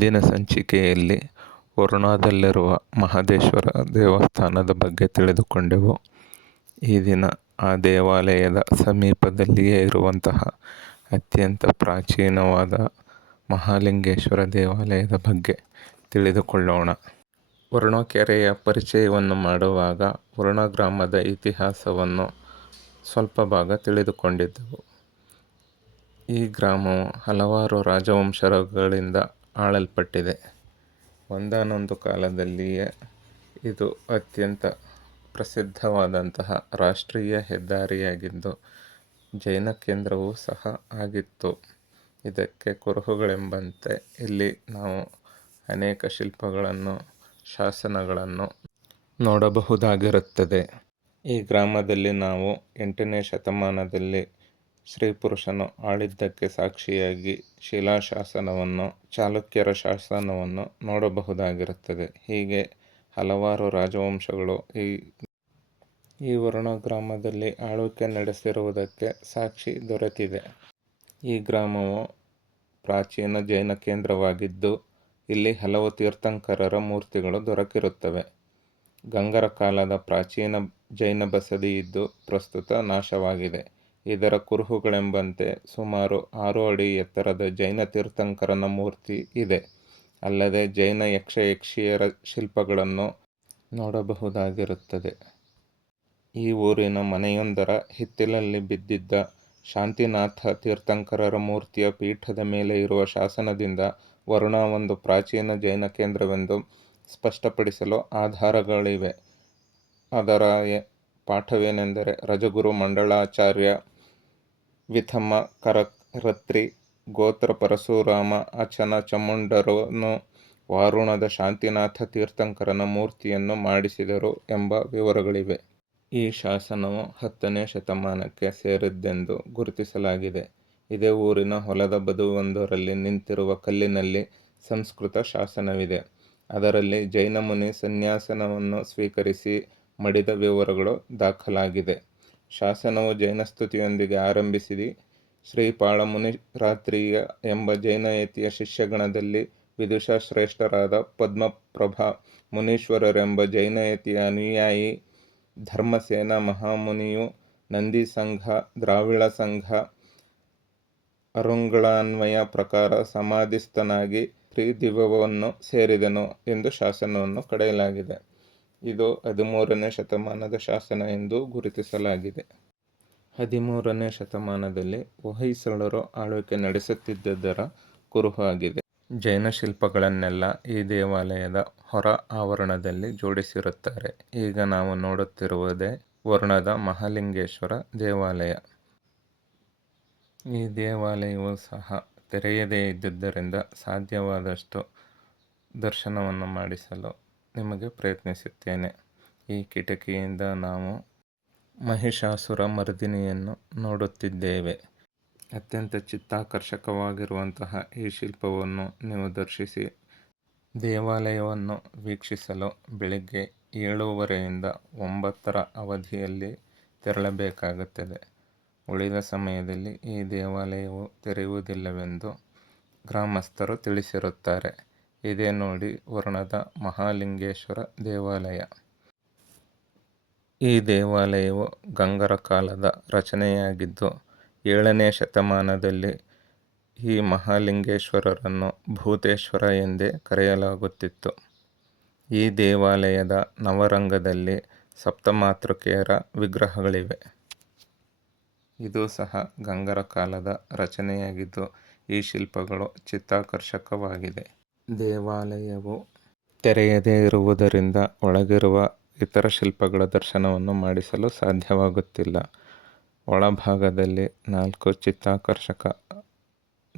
ಹಿಂದಿನ ಸಂಚಿಕೆಯಲ್ಲಿ ವರುಣಾದಲ್ಲಿರುವ ಮಹದೇಶ್ವರ ದೇವಸ್ಥಾನದ ಬಗ್ಗೆ ತಿಳಿದುಕೊಂಡೆವು. ಈ ದಿನ ಆ ದೇವಾಲಯದ ಸಮೀಪದಲ್ಲಿಯೇ ಇರುವಂತಹ ಅತ್ಯಂತ ಪ್ರಾಚೀನವಾದ ಮಹಾಲಿಂಗೇಶ್ವರ ದೇವಾಲಯದ ಬಗ್ಗೆ ತಿಳಿದುಕೊಳ್ಳೋಣ. ವರುಣಕೆರೆಯ ಪರಿಚಯವನ್ನು ಮಾಡುವಾಗ ವರುಣ ಗ್ರಾಮದ ಇತಿಹಾಸವನ್ನು ಸ್ವಲ್ಪ ಭಾಗ ತಿಳಿದುಕೊಂಡಿದ್ದೆವು. ಈ ಗ್ರಾಮವು ಹಲವಾರು ರಾಜವಂಶಗಳಿಂದ ಆಳಲ್ಪಟ್ಟಿದೆ. ಒಂದಾನೊಂದು ಕಾಲದಲ್ಲಿಯೇ ಇದು ಅತ್ಯಂತ ಪ್ರಸಿದ್ಧವಾದಂತಹ ರಾಷ್ಟ್ರೀಯ ಹೆದ್ದಾರಿಯಾಗಿದ್ದು, ಜೈನ ಕೇಂದ್ರವೂ ಸಹ ಆಗಿತ್ತು. ಇದಕ್ಕೆ ಕುರುಹುಗಳೆಂಬಂತೆ ಇಲ್ಲಿ ನಾವು ಅನೇಕ ಶಿಲ್ಪಗಳನ್ನು, ಶಾಸನಗಳನ್ನು ನೋಡಬಹುದಾಗಿರುತ್ತದೆ. ಈ ಗ್ರಾಮದಲ್ಲಿ ನಾವು ಎಂಟನೇ ಶತಮಾನದಲ್ಲಿ ಶ್ರೀ ಪುರುಷನು ಆಳಿದ್ದಕ್ಕೆ ಸಾಕ್ಷಿಯಾಗಿ ಶಿಲಾಶಾಸನವನ್ನು, ಚಾಲುಕ್ಯರ ಶಾಸನವನ್ನು ನೋಡಬಹುದಾಗಿರುತ್ತದೆ. ಹೀಗೆ ಹಲವಾರು ರಾಜವಂಶಗಳು ಈ ಈ ವರುಣ ಗ್ರಾಮದಲ್ಲಿ ಆಳ್ವಿಕೆ ನಡೆಸಿರುವುದಕ್ಕೆ ಸಾಕ್ಷಿ ದೊರೆತಿದೆ. ಈ ಗ್ರಾಮವು ಪ್ರಾಚೀನ ಜೈನ ಕೇಂದ್ರವಾಗಿದ್ದು, ಇಲ್ಲಿ ಹಲವು ತೀರ್ಥಂಕರರ ಮೂರ್ತಿಗಳು ದೊರಕಿರುತ್ತವೆ. ಗಂಗರ ಕಾಲದ ಪ್ರಾಚೀನ ಜೈನ ಬಸದಿ ಇದ್ದು ಪ್ರಸ್ತುತ ನಾಶವಾಗಿದೆ. ಇದರ ಕುರುಹುಗಳೆಂಬಂತೆ ಸುಮಾರು ಆರು ಅಡಿ ಎತ್ತರದ ಜೈನ ತೀರ್ಥಂಕರನ ಮೂರ್ತಿ ಇದೆ. ಅಲ್ಲದೆ ಜೈನ ಯಕ್ಷಯಕ್ಷಿಯರ ಶಿಲ್ಪಗಳನ್ನು ನೋಡಬಹುದಾಗಿರುತ್ತದೆ. ಈ ಊರಿನ ಮನೆಯೊಂದರ ಹಿತ್ತಿಲಲ್ಲಿ ಬಿದ್ದಿದ್ದ ಶಾಂತಿನಾಥ ತೀರ್ಥಂಕರರ ಮೂರ್ತಿಯ ಪೀಠದ ಮೇಲೆ ಇರುವ ಶಾಸನದಿಂದ ವರುಣ ಒಂದು ಪ್ರಾಚೀನ ಜೈನ ಕೇಂದ್ರವೆಂದು ಸ್ಪಷ್ಟಪಡಿಸಲು ಆಧಾರಗಳಿವೆ. ಅದರ ಪಾಠವೇನೆಂದರೆ ರಜಗುರು ಮಂಡಳಾಚಾರ್ಯ ವಿಥಮ ಕರಕರ್ತ್ರಿ ಗೋತ್ರ ಪರಶುರಾಮ, ಅಚನ ಚಾಮುಂಡರನು, ವಾರುಣದ ಶಾಂತಿನಾಥ ತೀರ್ಥಂಕರನ ಮೂರ್ತಿಯನ್ನು ಮಾಡಿಸಿದರು ಎಂಬ ವಿವರಗಳಿವೆ. ಈ ಶಾಸನವು ಹತ್ತನೇ ಶತಮಾನಕ್ಕೆ ಸೇರಿದ್ದೆಂದು ಗುರುತಿಸಲಾಗಿದೆ. ಇದೇ ಊರಿನ ಹೊಲದ ಬದುವೊಂದರಲ್ಲಿ ನಿಂತಿರುವ ಕಲ್ಲಿನಲ್ಲಿ ಸಂಸ್ಕೃತ ಶಾಸನವಿದೆ. ಅದರಲ್ಲಿ ಜೈನ ಮುನಿ ಸನ್ಯಾಸನವನ್ನು ಸ್ವೀಕರಿಸಿ ಮಡಿದ ವಿವರಗಳು ದಾಖಲಾಗಿದೆ. ಶಾಸನವು ಜೈನ ಸ್ತುತಿಯೊಂದಿಗೆ ಆರಂಭಿಸಿ ಶ್ರೀಪಾಳ ರಾತ್ರಿಯ ಎಂಬ ಜೈನಯತಿಯ ಶಿಷ್ಯಗಣದಲ್ಲಿ ವಿದುಷ ಶ್ರೇಷ್ಠರಾದ ಪದ್ಮಪ್ರಭಾ ಮುನೀಶ್ವರರೆಂಬ ಜೈನಯತಿಯ ಅನುಯಾಯಿ ಧರ್ಮಸೇನ ಮಹಾಮುನಿಯು ನಂದಿ ಸಂಘ, ದ್ರಾವಿಡ ಸಂಘ, ಅರುಂಗಳಾನ್ವಯ ಪ್ರಕಾರ ಸಮಾಧಿಸ್ಥನಾಗಿ ತ್ರಿದಿವವನ್ನು ಸೇರಿದನು ಎಂದು ಶಾಸನವನ್ನು ಕಡೆಯಲಾಗಿದೆ. ಇದು ಹದಿಮೂರನೇ ಶತಮಾನದ ಶಾಸನ ಎಂದು ಗುರುತಿಸಲಾಗಿದೆ. ಹದಿಮೂರನೇ ಶತಮಾನದಲ್ಲಿ ಹೊಯ್ಸಳರು ಆಳ್ವಿಕೆ ನಡೆಸುತ್ತಿದ್ದುದರ ಕುರುಹು ಆಗಿದೆ. ಜೈನ ಶಿಲ್ಪಗಳನ್ನೆಲ್ಲ ಈ ದೇವಾಲಯದ ಹೊರ ಆವರಣದಲ್ಲಿ ಜೋಡಿಸಿರುತ್ತಾರೆ. ಈಗ ನಾವು ನೋಡುತ್ತಿರುವುದೇ ವರ್ಣದ ಮಹಾಲಿಂಗೇಶ್ವರ ದೇವಾಲಯ. ಈ ದೇವಾಲಯವು ಸಹ ತೆರೆಯದೇ ಇದ್ದುದರಿಂದ ಸಾಧ್ಯವಾದಷ್ಟು ದರ್ಶನವನ್ನು ಮಾಡಿಸಲು ನಿಮಗೆ ಪ್ರಯತ್ನಿಸುತ್ತೇನೆ. ಈ ಕಿಟಕಿಯಿಂದ ನಾವು ಮಹಿಷಾಸುರ ಮರ್ದಿನಿಯನ್ನು ನೋಡುತ್ತಿದ್ದೇವೆ. ಅತ್ಯಂತ ಚಿತ್ತಾಕರ್ಷಕವಾಗಿರುವಂತಹ ಈ ಶಿಲ್ಪವನ್ನು ನೀವು ದರ್ಶಿಸಿ. ದೇವಾಲಯವನ್ನು ವೀಕ್ಷಿಸಲು ಬೆಳಿಗ್ಗೆ ಏಳೂವರೆಯಿಂದ ಒಂಬತ್ತರ ಅವಧಿಯಲ್ಲಿ ತೆರಳಬೇಕಾಗುತ್ತದೆ. ಉಳಿದ ಸಮಯದಲ್ಲಿ ಈ ದೇವಾಲಯವು ತೆರೆಯುವುದಿಲ್ಲವೆಂದು ಗ್ರಾಮಸ್ಥರು ತಿಳಿಸಿರುತ್ತಾರೆ. ಇದೇ ನೋಡಿ ವರ್ಣದ ಮಹಾಲಿಂಗೇಶ್ವರ ದೇವಾಲಯ. ಈ ದೇವಾಲಯವು ಗಂಗರ ಕಾಲದ ರಚನೆಯಾಗಿದ್ದು, ಏಳನೇ ಶತಮಾನದಲ್ಲಿ ಈ ಮಹಾಲಿಂಗೇಶ್ವರರನ್ನು ಭೂತೇಶ್ವರ ಎಂದೇ ಕರೆಯಲಾಗುತ್ತಿತ್ತು. ಈ ದೇವಾಲಯದ ನವರಂಗದಲ್ಲಿ ಸಪ್ತಮಾತೃಕೆಯರ ವಿಗ್ರಹಗಳಿವೆ. ಇದು ಸಹ ಗಂಗರ ಕಾಲದ ರಚನೆಯಾಗಿದ್ದು, ಈ ಶಿಲ್ಪಗಳು ಚಿತ್ತಾಕರ್ಷಕವಾಗಿದೆ. ದೇವಾಲಯವು ತೆರೆಯದೇ ಇರುವುದರಿಂದ ಒಳಗಿರುವ ಇತರ ಶಿಲ್ಪಗಳ ದರ್ಶನವನ್ನು ಮಾಡಿಸಲು ಸಾಧ್ಯವಾಗುತ್ತಿಲ್ಲ. ಒಳಭಾಗದಲ್ಲಿ ನಾಲ್ಕು ಚಿತ್ತಾಕರ್ಷಕ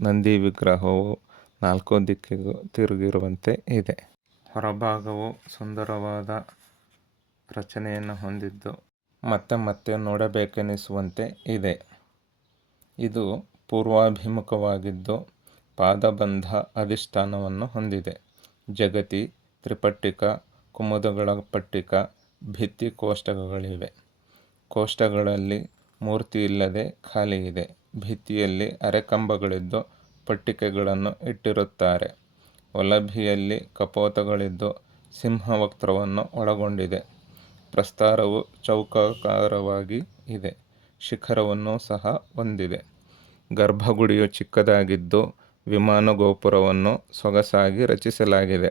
ನಂದಿ ವಿಗ್ರಹವು ನಾಲ್ಕು ದಿಕ್ಕಿಗೂ ತಿರುಗಿರುವಂತೆ ಇದೆ. ಹೊರಭಾಗವು ಸುಂದರವಾದ ರಚನೆಯನ್ನು ಹೊಂದಿದ್ದು ಮತ್ತೆ ಮತ್ತೆ ನೋಡಬೇಕೆನಿಸುವಂತೆ ಇದೆ. ಇದು ಪೂರ್ವಾಭಿಮುಖವಾಗಿದ್ದು ಪಾದಬಂಧ ಅಧಿಷ್ಠಾನವನ್ನು ಹೊಂದಿದೆ. ಜಗತಿ, ತ್ರಿಪಟ್ಟಿಕ, ಕುಮುದಗಳ ಪಟ್ಟಿಕ, ಭಿತ್ತಿ ಕೋಷ್ಟಕಗಳಿವೆ. ಕೋಷ್ಟಗಳಲ್ಲಿ ಮೂರ್ತಿ ಇಲ್ಲದೆ ಖಾಲಿ ಇದೆ. ಭಿತ್ತಿಯಲ್ಲಿ ಅರೆಕಂಬಗಳಿದ್ದು ಪಟ್ಟಿಕೆಗಳನ್ನು ಇಟ್ಟಿರುತ್ತಾರೆ. ಒಲಭಿಯಲ್ಲಿ ಕಪೋತಗಳಿದ್ದು ಸಿಂಹವಕ್ತ್ರವನ್ನು ಒಳಗೊಂಡಿದೆ. ಪ್ರಸ್ತಾರವು ಚೌಕಾಕಾರವಾಗಿ ಇದೆ. ಶಿಖರವನ್ನು ಸಹ ಹೊಂದಿದೆ. ಗರ್ಭಗುಡಿಯು ಚಿಕ್ಕದಾಗಿದ್ದು ವಿಮಾನ ಗೋಪುರವನ್ನು ಸೊಗಸಾಗಿ ರಚಿಸಲಾಗಿದೆ.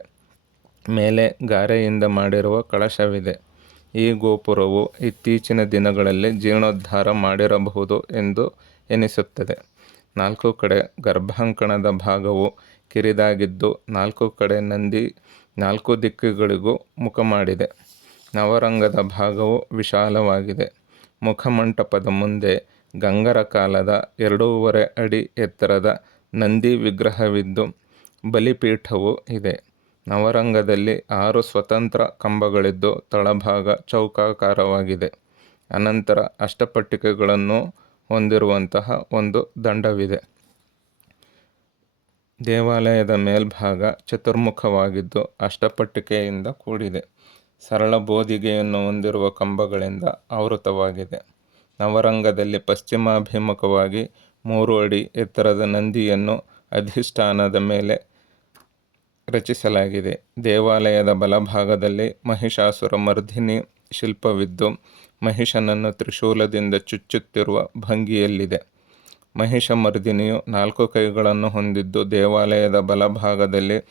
ಮೇಲೆ ಗಾರೆಯಿಂದ ಮಾಡಿರುವ ಕಳಶವಿದೆ. ಈ ಗೋಪುರವು ಇತ್ತೀಚಿನ ದಿನಗಳಲ್ಲಿ ಜೀರ್ಣೋದ್ಧಾರ ಮಾಡಿರಬಹುದು ಎಂದು ಎನಿಸುತ್ತದೆ. ನಾಲ್ಕು ಕಡೆ ಗರ್ಭಾಂಕಣದ ಭಾಗವು ಕಿರಿದಾಗಿದ್ದು, ನಾಲ್ಕು ಕಡೆ ನಂದಿ, ನಾಲ್ಕು ದಿಕ್ಕುಗಳಿಗೂ ಮುಖ ಮಾಡಿದೆ ನವರಂಗದ ಭಾಗವು ವಿಶಾಲವಾಗಿದೆ. ಮುಖಮಂಟಪದ ಮುಂದೆ ಗಂಗರ ಕಾಲದ ಎರಡೂವರೆ ಅಡಿ ಎತ್ತರದ ನಂದಿ ವಿಗ್ರಹವಿದ್ದು ಬಲಿಪೀಠವು ಇದೆ. ನವರಂಗದಲ್ಲಿ ಆರು ಸ್ವತಂತ್ರ ಕಂಬಗಳಿದ್ದು ತಳಭಾಗ ಚೌಕಾಕಾರವಾಗಿದೆ. ಅನಂತರ ಅಷ್ಟಪಟ್ಟಿಕೆಗಳನ್ನು ಹೊಂದಿರುವಂತಹ ಒಂದು ದಂಡವಿದೆ. ದೇವಾಲಯದ ಮೇಲ್ಭಾಗ ಚತುರ್ಮುಖವಾಗಿದ್ದು ಅಷ್ಟಪಟ್ಟಿಕೆಯಿಂದ ಕೂಡಿದೆ. ಸರಳ ಬೋದಿಗೆಯನ್ನು ಹೊಂದಿರುವ ಕಂಬಗಳಿಂದ ಆವೃತವಾಗಿದೆ. ನವರಂಗದಲ್ಲಿ ಪಶ್ಚಿಮಾಭಿಮುಖವಾಗಿ ಮೂರು ಅಡಿ ಎತ್ತರದ ನಂದಿಯನ್ನು ಅಧಿಷ್ಠಾನದ ಮೇಲೆ ರಚಿಸಲಾಗಿದೆ. ದೇವಾಲಯದ ಬಲಭಾಗದಲ್ಲಿ ಮಹಿಷಾಸುರ ಮರ್ದಿನಿ ಶಿಲ್ಪವಿದ್ದು, ಮಹಿಷನನ್ನು ತ್ರಿಶೂಲದಿಂದ ಚುಚ್ಚುತ್ತಿರುವ ಭಂಗಿಯಲ್ಲಿದೆ. ಮಹಿಷ ಮರ್ದಿನಿಯು ನಾಲ್ಕು ಕೈಗಳನ್ನು ಹೊಂದಿದ್ದು, ದೇವಾಲಯದ ಬಲಭಾಗದಲ್ಲಿ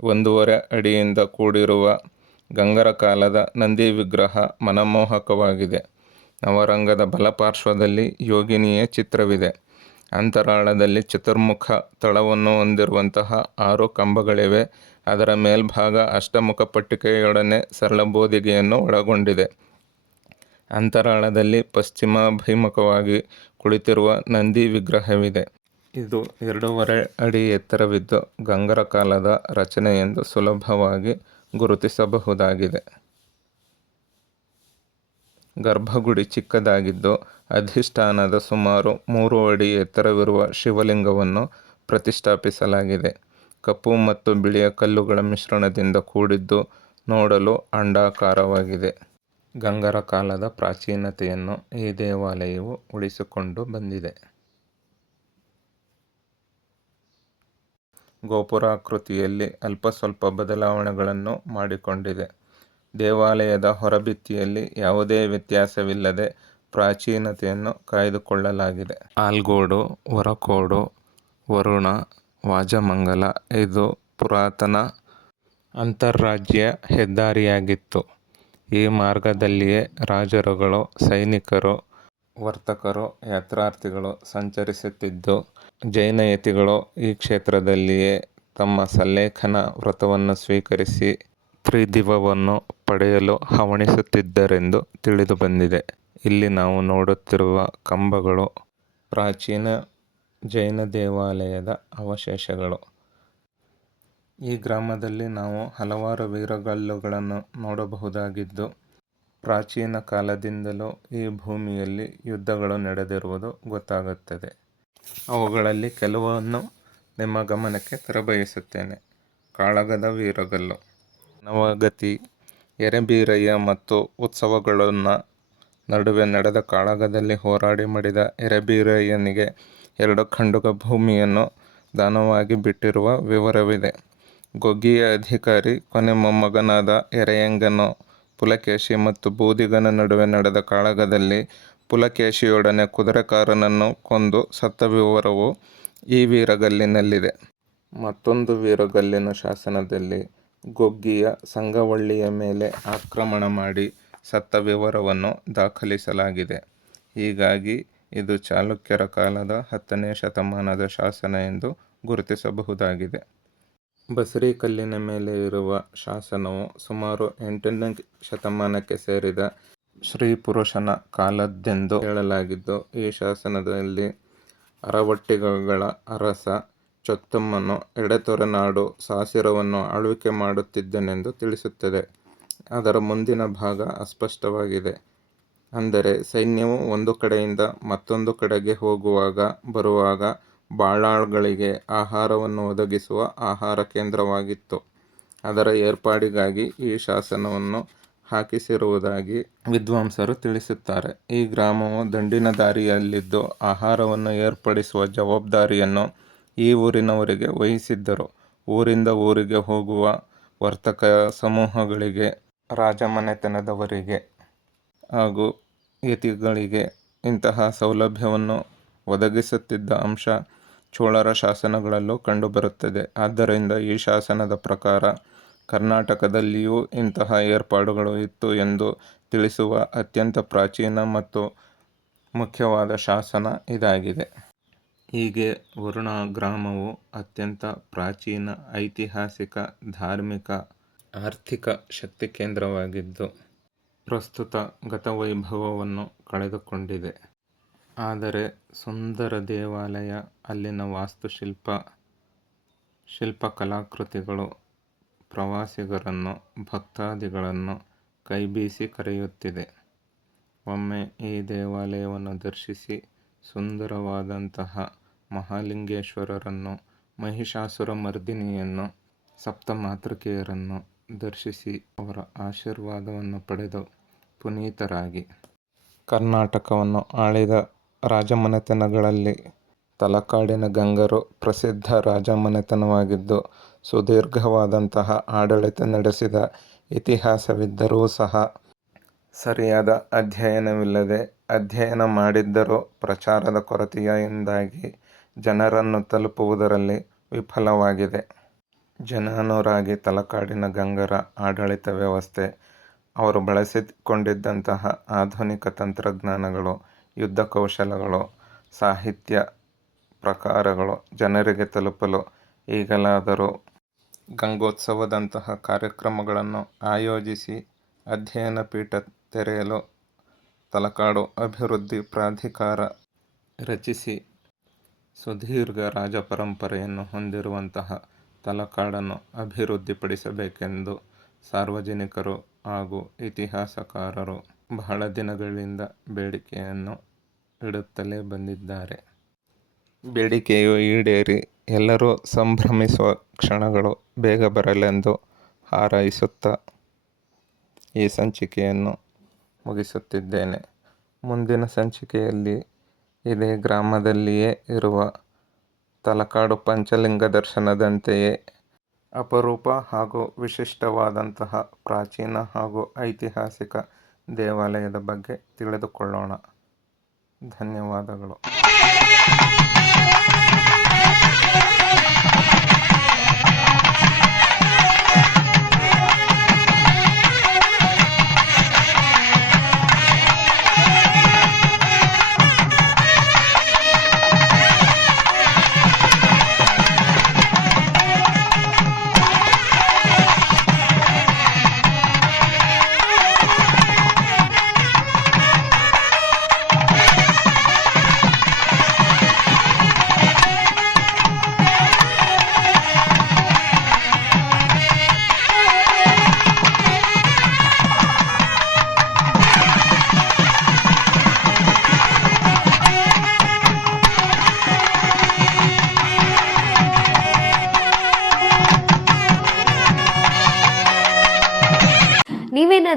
ಒಂದೂವರೆ ಅಡಿಯಿಂದ ಕೂಡಿರುವ ಗಂಗರ ಕಾಲದ ನಂದಿ ವಿಗ್ರಹ ಮನಮೋಹಕವಾಗಿದೆ. ನವರಂಗದ ಬಲಪಾರ್ಶ್ವದಲ್ಲಿ ಯೋಗಿನಿಯ ಚಿತ್ರವಿದೆ. ಅಂತರಾಳದಲ್ಲಿ ಚತುರ್ಮುಖ ತಳವನ್ನು ಹೊಂದಿರುವಂತಹ ಆರು ಕಂಬಗಳಿವೆ. ಅದರ ಮೇಲ್ಭಾಗ ಅಷ್ಟಮುಖ ಪಟ್ಟಿಕೆಯೊಡನೆ ಸರಳ ಬೋದಿಗೆಯನ್ನು ಒಳಗೊಂಡಿದೆ. ಅಂತರಾಳದಲ್ಲಿ ಪಶ್ಚಿಮಾಭಿಮುಖವಾಗಿ ಕುಳಿತಿರುವ ನಂದಿ ವಿಗ್ರಹವಿದೆ. ಇದು ಎರಡೂವರೆ ಅಡಿ ಎತ್ತರವಿದ್ದು ಗಂಗರ ಕಾಲದ ರಚನೆ ಎಂದು ಸುಲಭವಾಗಿ ಗುರುತಿಸಬಹುದಾಗಿದೆ. ಗರ್ಭಗುಡಿ ಚಿಕ್ಕದಾಗಿದ್ದು ಅಧಿಷ್ಠಾನದ ಸುಮಾರು ಮೂರು ಅಡಿ ಎತ್ತರವಿರುವ ಶಿವಲಿಂಗವನ್ನು ಪ್ರತಿಷ್ಠಾಪಿಸಲಾಗಿದೆ. ಕಪ್ಪು ಮತ್ತು ಬಿಳಿಯ ಕಲ್ಲುಗಳ ಮಿಶ್ರಣದಿಂದ ಕೂಡಿದ್ದು ನೋಡಲು ಅಂಡಾಕಾರವಾಗಿದೆ. ಗಂಗರ ಕಾಲದ ಪ್ರಾಚೀನತೆಯನ್ನು ಈ ದೇವಾಲಯವು ಉಳಿಸಿಕೊಂಡು ಬಂದಿದೆ. ಗೋಪುರಾಕೃತಿಯಲ್ಲಿ ಅಲ್ಪ ಸ್ವಲ್ಪ ಬದಲಾವಣೆಗಳನ್ನು ಮಾಡಿಕೊಂಡಿದೆ. ದೇವಾಲಯದ ಹೊರಭಿತ್ತಿಯಲ್ಲಿ ಯಾವುದೇ ವ್ಯತ್ಯಾಸವಿಲ್ಲದೆ ಪ್ರಾಚೀನತೆಯನ್ನು ಕಾಯ್ದುಕೊಳ್ಳಲಾಗಿದೆ. ಆಲ್ಗೋಡು ಹೊರಕೋಡು ವರುಣ, ವಾಜಮಂಗಲ ಇದು ಪುರಾತನ ಅಂತಾರಾಜ್ಯ ಹೆದ್ದಾರಿಯಾಗಿತ್ತು. ಈ ಮಾರ್ಗದಲ್ಲಿಯೇ ರಾಜರುಗಳು, ಸೈನಿಕರು, ವರ್ತಕರು, ಯಾತ್ರಾರ್ಥಿಗಳು ಸಂಚರಿಸುತ್ತಿದ್ದು, ಜೈನಯತಿಗಳು ಈ ಕ್ಷೇತ್ರದಲ್ಲಿಯೇ ತಮ್ಮ ಸಲ್ಲೇಖನ ವ್ರತವನ್ನು ಸ್ವೀಕರಿಸಿ ತ್ರಿದಿವವನ್ನು ಪಡೆಯಲು ಹವಣಿಸುತ್ತಿದ್ದರೆಂದು ತಿಳಿದುಬಂದಿದೆ. ಇಲ್ಲಿ ನಾವು ನೋಡುತ್ತಿರುವ ಕಂಬಗಳು ಪ್ರಾಚೀನ ಜೈನ ದೇವಾಲಯದ ಅವಶೇಷಗಳು. ಈ ಗ್ರಾಮದಲ್ಲಿ ನಾವು ಹಲವಾರು ವೀರಗಲ್ಲುಗಳನ್ನು ನೋಡಬಹುದಾಗಿದ್ದು, ಪ್ರಾಚೀನ ಕಾಲದಿಂದಲೂ ಈ ಭೂಮಿಯಲ್ಲಿ ಯುದ್ಧಗಳು ನಡೆದಿರುವುದು ಗೊತ್ತಾಗುತ್ತದೆ. ಅವುಗಳಲ್ಲಿ ಕೆಲವನ್ನು ನಿಮ್ಮ ಗಮನಕ್ಕೆ ತರಬಯಸುತ್ತೇನೆ. ಕಾಳಗದ ವೀರಗಲ್ಲು, ನವಗತಿ ಎರೆಬೀರಯ್ಯ ಮತ್ತು ಉತ್ಸವಗಳನ್ನ ನಡುವೆ ನಡೆದ ಕಾಳಗದಲ್ಲಿ ಹೋರಾಡಿ ಮಡಿದ ಎರೆಬೀರಯ್ಯನಿಗೆ ಎರಡು ಖಂಡುಗ ಭೂಮಿಯನ್ನು ದಾನವಾಗಿ ಬಿಟ್ಟಿರುವ ವಿವರವಿದೆ. ಗೊಗ್ಗಿಯ ಅಧಿಕಾರಿ, ಕೊನೆ ಮೊಮ್ಮಗನಾದ ಎರೆಯಂಗನು ಪುಲಕೇಶಿ ಮತ್ತು ಬೂದಿಗನ ನಡುವೆ ನಡೆದ ಕಾಳಗದಲ್ಲಿ ಪುಲಕೇಶಿಯೊಡನೆ ಕುದುರೆಕಾರನನ್ನು ಕೊಂದು ಸತ್ತ ವಿವರವು ಈ ವೀರಗಲ್ಲಿನಲ್ಲಿದೆ. ಮತ್ತೊಂದು ವೀರಗಲ್ಲಿನ ಶಾಸನದಲ್ಲಿ ಗೊಗ್ಗಿಯ ಸಂಗವಳ್ಳಿಯ ಮೇಲೆ ಆಕ್ರಮಣ ಮಾಡಿ ಸತ್ತ ವಿವರವನ್ನು ದಾಖಲಿಸಲಾಗಿದೆ. ಹೀಗಾಗಿ ಇದು ಚಾಲುಕ್ಯರ ಕಾಲದ ಹತ್ತನೇ ಶತಮಾನದ ಶಾಸನ ಎಂದು ಗುರುತಿಸಬಹುದಾಗಿದೆ. ಬಸರೀಕಲ್ಲಿನ ಮೇಲೆ ಇರುವ ಶಾಸನವು ಸುಮಾರು ಎಂಟನೇ ಶತಮಾನಕ್ಕೆ ಸೇರಿದ ಶ್ರೀಪುರುಷನ ಕಾಲದ್ದೆಂದು ಹೇಳಲಾಗಿದ್ದು, ಈ ಶಾಸನದಲ್ಲಿ ಅರವಟ್ಟಿಗಗಳ ಅರಸ ಚೊತ್ತಮ್ಮನು ಎಡೆತೊರೆನಾಡು ಸಾಸಿರವನ್ನು ಆಳ್ವಿಕೆ ಮಾಡುತ್ತಿದ್ದನೆಂದು ತಿಳಿಸುತ್ತದೆ. ಅದರ ಮುಂದಿನ ಭಾಗ ಅಸ್ಪಷ್ಟವಾಗಿದೆ. ಅಂದರೆ ಸೈನ್ಯವು ಒಂದು ಕಡೆಯಿಂದ ಮತ್ತೊಂದು ಕಡೆಗೆ ಹೋಗುವಾಗ, ಬರುವಾಗ ಬಾಳಾಳ್ಗಳಿಗೆ ಆಹಾರವನ್ನು ಒದಗಿಸುವ ಆಹಾರ ಕೇಂದ್ರವಾಗಿತ್ತು. ಅದರ ಏರ್ಪಾಡಿಗಾಗಿ ಈ ಶಾಸನವನ್ನು ಹಾಕಿಸಿರುವುದಾಗಿ ವಿದ್ವಾಂಸರು ತಿಳಿಸುತ್ತಾರೆ. ಈ ಗ್ರಾಮವು ದಂಡಿನ ದಾರಿಯಲ್ಲಿದ್ದು ಆಹಾರವನ್ನು ಏರ್ಪಡಿಸುವ ಜವಾಬ್ದಾರಿಯನ್ನು ಈ ಊರಿನವರಿಗೆ ವಹಿಸಿದ್ದರು. ಊರಿಂದ ಊರಿಗೆ ಹೋಗುವ ವರ್ತಕ ಸಮೂಹಗಳಿಗೆ ರಾಜಮನೆತನದವರಿಗೆ ಹಾಗೂ ಯತಿಗಳಿಗೆ ಇಂತಹ ಸೌಲಭ್ಯವನ್ನು ಒದಗಿಸುತ್ತಿದ್ದ ಅಂಶ ಚೋಳರ ಶಾಸನಗಳಲ್ಲೂ ಕಂಡುಬರುತ್ತದೆ. ಆದ್ದರಿಂದ ಈ ಶಾಸನದ ಪ್ರಕಾರ ಕರ್ನಾಟಕದಲ್ಲಿಯೂ ಇಂತಹ ಏರ್ಪಾಡುಗಳು ಇತ್ತು ಎಂದು ತಿಳಿಸುವ ಅತ್ಯಂತ ಪ್ರಾಚೀನ ಮತ್ತು ಮುಖ್ಯವಾದ ಶಾಸನ ಇದಾಗಿದೆ. ಹೀಗೆ ವರುಣ ಗ್ರಾಮವು ಅತ್ಯಂತ ಪ್ರಾಚೀನ ಐತಿಹಾಸಿಕ ಧಾರ್ಮಿಕ ಆರ್ಥಿಕ ಶಕ್ತಿ ಕೇಂದ್ರವಾಗಿದ್ದು ಪ್ರಸ್ತುತ ಗತವೈಭವವನ್ನು ಕಳೆದುಕೊಂಡಿದೆ. ಆದರೆ ಸುಂದರ ದೇವಾಲಯ, ಅಲ್ಲಿನ ವಾಸ್ತುಶಿಲ್ಪ, ಶಿಲ್ಪಕಲಾಕೃತಿಗಳು, ಪ್ರವಾಸಿಗರನ್ನು, ಭಕ್ತಾದಿಗಳನ್ನು ಕೈಬೀಸಿ ಕರೆಯುತ್ತಿದೆ. ಒಮ್ಮೆ ಈ ದೇವಾಲಯವನ್ನು ದರ್ಶಿಸಿ ಸುಂದರವಾದಂತಹ ಮಹಾಲಿಂಗೇಶ್ವರರನ್ನು ಮಹಿಷಾಸುರ ಮರ್ದಿನಿಯನ್ನು ಸಪ್ತಮಾತೃಕೆಯರನ್ನು ದರ್ಶಿಸಿ ಅವರ ಆಶೀರ್ವಾದವನ್ನು ಪಡೆದು ಪುನೀತರಾಗಿ. ಕರ್ನಾಟಕವನ್ನು ಆಳಿದ ರಾಜಮನೆತನಗಳಲ್ಲಿ ತಲಕಾಡಿನ ಗಂಗರು ಪ್ರಸಿದ್ಧ ರಾಜಮನೆತನವಾಗಿದ್ದು, ಸುದೀರ್ಘವಾದಂತಹ ಆಡಳಿತ ನಡೆಸಿದ ಇತಿಹಾಸವಿದ್ದರೂ ಸಹ ಸರಿಯಾದ ಅಧ್ಯಯನವಿಲ್ಲದೆ ಅಧ್ಯಯನ ಮಾಡಿದ್ದರೂ ಪ್ರಚಾರದ ಕೊರತೆಯಿಂದಾಗಿ ಜನರನ್ನು ತಲುಪುವುದರಲ್ಲಿ ವಿಫಲವಾಗಿದೆ. ಜನನುರಾಗಿ ತಲಕಾಡಿನ ಗಂಗರ ಆಡಳಿತ ವ್ಯವಸ್ಥೆ, ಅವರು ಬಳಸಿಕೊಂಡಿದ್ದಂತಹ ಆಧುನಿಕ ತಂತ್ರಜ್ಞಾನಗಳು, ಯುದ್ಧ ಕೌಶಲಗಳು, ಸಾಹಿತ್ಯ ಪ್ರಕಾರಗಳು ಜನರಿಗೆ ತಲುಪಲು ಈಗಲಾದರೂ ಗಂಗೋತ್ಸವದಂತಹ ಕಾರ್ಯಕ್ರಮಗಳನ್ನು ಆಯೋಜಿಸಿ ಅಧ್ಯಯನ ಪೀಠ ತೆರೆಯಲು ತಲಕಾಡು ಅಭಿವೃದ್ಧಿ ಪ್ರಾಧಿಕಾರ ರಚಿಸಿ ಸುದೀರ್ಘ ರಾಜಪರಂಪರೆಯನ್ನು ಹೊಂದಿರುವಂತಹ ತಲಕಾಡನ್ನು ಅಭಿವೃದ್ಧಿಪಡಿಸಬೇಕೆಂದು ಸಾರ್ವಜನಿಕರು ಹಾಗೂ ಇತಿಹಾಸಕಾರರು ಬಹಳ ದಿನಗಳಿಂದ ಬೇಡಿಕೆಯನ್ನು ಇಡುತ್ತಲೇ ಬಂದಿದ್ದಾರೆ. ಬೇಡಿಕೆಯು ಈಡೇರಿ ಎಲ್ಲರೂ ಸಂಭ್ರಮಿಸುವ ಕ್ಷಣಗಳು ಬೇಗ ಬರಲೆಂದು ಹಾರೈಸುತ್ತಾ ಈ ಸಂಚಿಕೆಯನ್ನು ಮುಗಿಸುತ್ತಿದ್ದೇನೆ. ಮುಂದಿನ ಸಂಚಿಕೆಯಲ್ಲಿ ಇದೇ ಗ್ರಾಮದಲ್ಲಿಯೇ ಇರುವ ತಲಕಾಡು ಪಂಚಲಿಂಗ ದರ್ಶನದಂತೆಯೇ ಅಪರೂಪ ಹಾಗೂ ವಿಶಿಷ್ಟವಾದಂತಹ ಪ್ರಾಚೀನ ಹಾಗೂ ಐತಿಹಾಸಿಕ ದೇವಾಲಯದ ಬಗ್ಗೆ ತಿಳಿದುಕೊಳ್ಳೋಣ. ಧನ್ಯವಾದಗಳು.